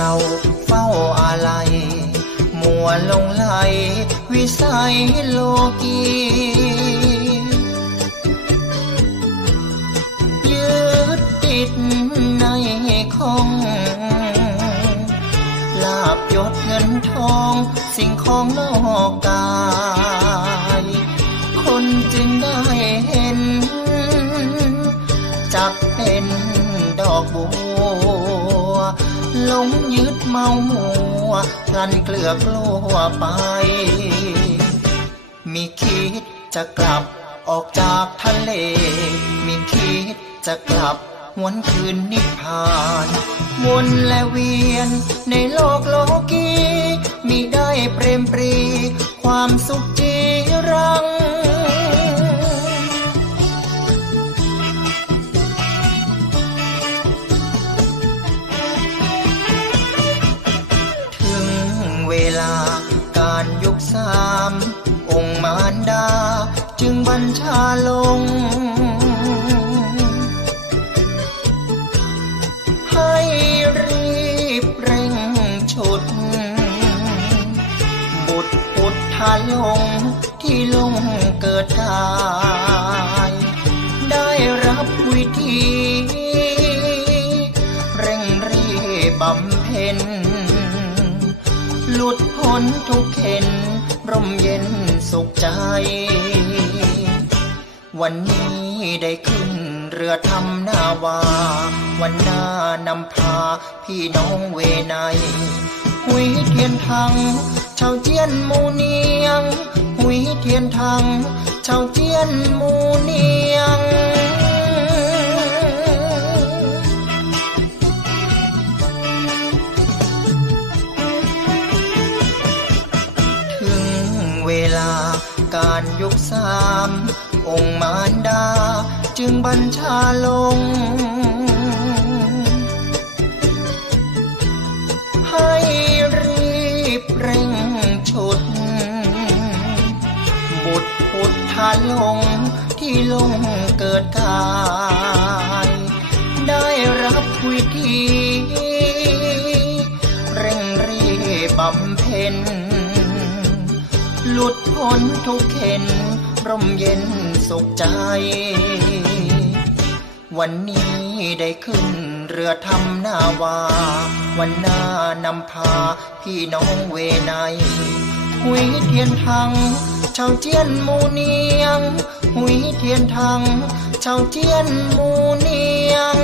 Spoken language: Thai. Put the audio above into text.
เราเฝ้าอาลัย มัวลงไหลวิสัยโลกียึดติดในของลาบยศเงินทอง สิ่งของนอกกาย คนจึงได้เห็น จักเป็นดอกบัว หลงยึดเมามัวพลันเกลือกกลัวไป มีคิดจะกลับออกจากทะเล มีคิดจะกลับหวนคืนนิพพานวนและเวียนในโลกโลกีมีได้เปรมปรี ความสุขจีรัง สาม องค์มารดา จึงบัญชาลง ให้รีบเร่งฉุด บุตรพุทธาลงที่ลงเกิดกายได้รับวิธีเร่งรีบบำเพ็ญหลุดพ้นทุกเข็น ร่มเย็นสุขใจ วันนี้ได้ขึ้นเรือทำนาวา วันหน้านำพาพี่น้องเวไนยหุยเทียนทังชาวเจียนมูเนียงหุยเทียนทังชาวเจียนมูเนียง เวลาการยุคสาม องค์มารดา จึงบัญชาลง ให้รีบเร่งฉุด บุตรพุทธาลงที่ลงเกิดกายได้รับวิธี เร่งรีบบำเพ็ญ หลุดพ้นทุกเข็นร่มเย็นสุขใจ วันนี้ได้ขึ้นเรือทำนาวา วันหน้านำพาพี่น้องเวไนหุยเทียนทังชาวเจียนมูเนียง หุยเทียนทังชาวเจียนมูเนียง